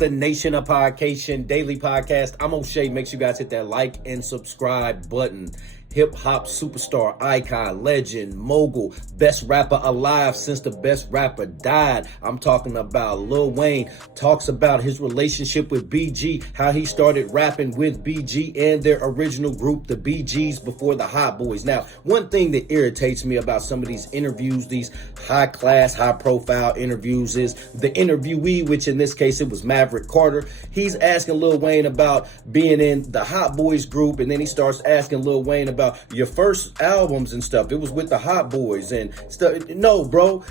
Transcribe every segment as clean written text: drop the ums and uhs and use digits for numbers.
the Nation of Podcation Daily Podcast. I'm O'Shea. Make sure you guys hit that like and subscribe button. Hip hop superstar, icon, legend, mogul, best rapper alive since the best rapper died. I'm talking about Lil Wayne. Talks about his relationship with BG, how he started rapping with BG and their original group, the BGs, before the Hot Boys. Now, one thing that irritates me about some of these interviews, these high class, high profile interviews, is the interviewee, which in this case, it was Maverick Carter. He's asking Lil Wayne about being in the Hot Boys group, and then he starts asking Lil Wayne about your first albums and stuff. It was with the Hot Boys and stuff. No, bro.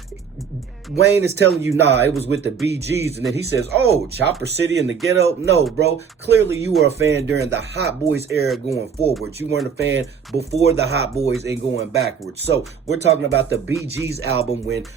Wayne is telling you, nah, it was with the BGs. And then he says, oh, Chopper City and the Ghetto. No, bro. Clearly you were a fan during the Hot Boys era going forward. You weren't a fan before the Hot Boys and going backwards. So we're talking about the BGs album when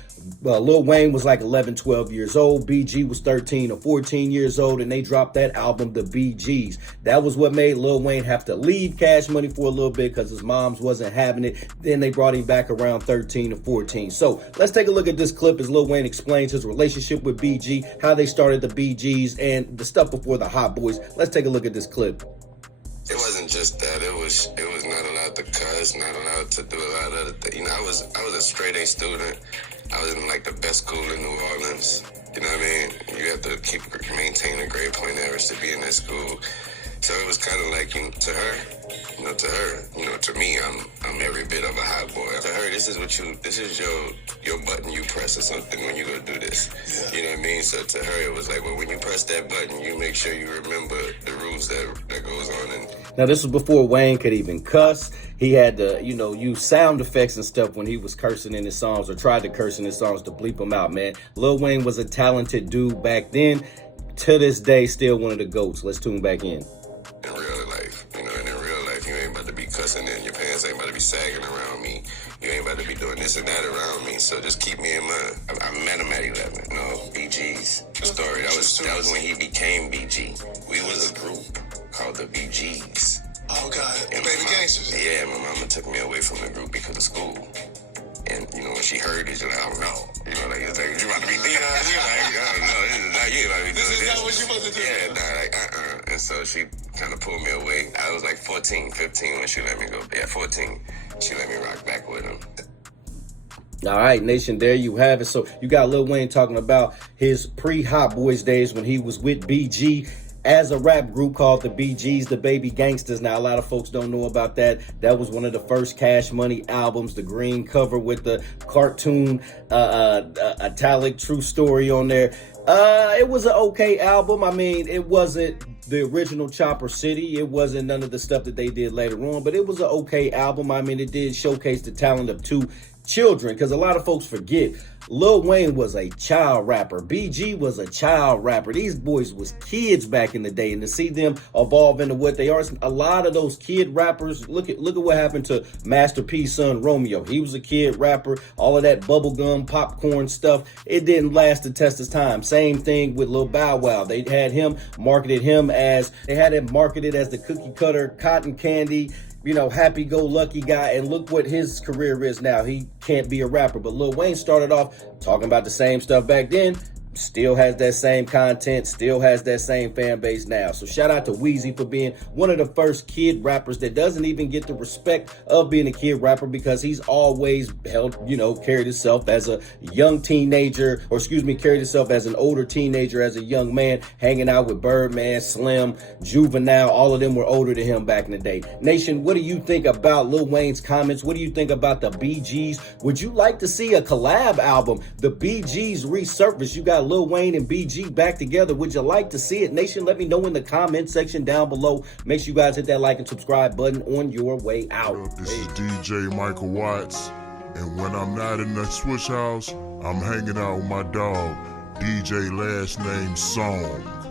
Lil Wayne was like 11, 12 years old. BG was 13 or 14 years old, and they dropped that album, the BGs. That was what made Lil Wayne have to leave Cash Money for a little bit because his mom's wasn't having it. Then they brought him back around 13 or 14. So let's take a look at this clip as Lil Wayne explains his relationship with BG, how they started the BGs, and the stuff before the Hot Boys. Let's take a look at this clip. It wasn't just that. It was not allowed to cuss, not allowed to do a lot of other things. You know, I was a straight A student. I was in like the best school in New Orleans. You know what I mean? You have to maintain a grade point average to be in that school. So it was kind of like, to me, I'm every bit of a hot boy. To her, this is your button you press or something when you go do this. Yeah. You know what I mean? So to her, it was like, well, when you press that button, you make sure you remember the rules that goes on. Now, this was before Wayne could even cuss. He had to, use sound effects and stuff when he was cursing in his songs or tried to curse in his songs to bleep them out, man. Lil Wayne was a talented dude back then. To this day, still one of the GOATs. Let's tune back in. In real life, and in real life, you ain't about to be cussing in. Your pants ain't about to be sagging around me. You ain't about to be doing this and that around me. So just keep me in mind. I met him at 11. No, BG's. The story. That was when he became BG. We was a group called the BGs. Oh, God. The Baby Gangsters. Yeah, my mama took me away from the group because of school. And, when she heard it, she's like, I don't know. It's like, you about to be, you're like, no, this is not you. Like, this is not what you supposed to do. Yeah, And so she kind of pulled me away. I was like 14, 15 when she let me go. Yeah, 14. She let me rock back with him. All right, Nation, there you have it. So you got Lil Wayne talking about his pre-Hot Boys days when he was with BG as a rap group called the BGs, the Baby Gangsters. Now, a lot of folks don't know about that. That was one of the first Cash Money albums, the green cover with the cartoon italic true story on there. It was an okay album. I mean, it wasn't the original Chopper City. It wasn't none of the stuff that they did later on, but it was an okay album. I mean, it did showcase the talent of two children, because a lot of folks forget Lil Wayne was a child rapper. BG was a child rapper. These boys was kids back in the day, and to see them evolve into what they are, a lot of those kid rappers, look at what happened to Master P's son Romeo. He was a kid rapper. All of that bubblegum popcorn stuff, it didn't last the test of time. Same thing with Lil Bow Wow. They had him marketed as the cookie cutter cotton candy, happy-go-lucky guy, and look what his career is now. He can't be a rapper, but Lil Wayne started off talking about the same stuff back then, still has that same content, still has that same fan base now. So shout out to Weezy for being one of the first kid rappers that doesn't even get the respect of being a kid rapper, because he's always carried himself as a young teenager, carried himself as an older teenager, as a young man, hanging out with Birdman, Slim, Juvenile. All of them were older than him back in the day. Nation, what do you think about Lil Wayne's comments? What do you think about the BGs? Would you like to see a collab album? The BGs resurface. You got Lil Wayne and BG back together. Would you like to see it? Nation, let me know in the comment section down below. Make sure you guys hit that like and subscribe button on your way out. This is DJ Michael Watts, and when I'm not in the switch house, I'm hanging out with my dog, DJ Last Name Song.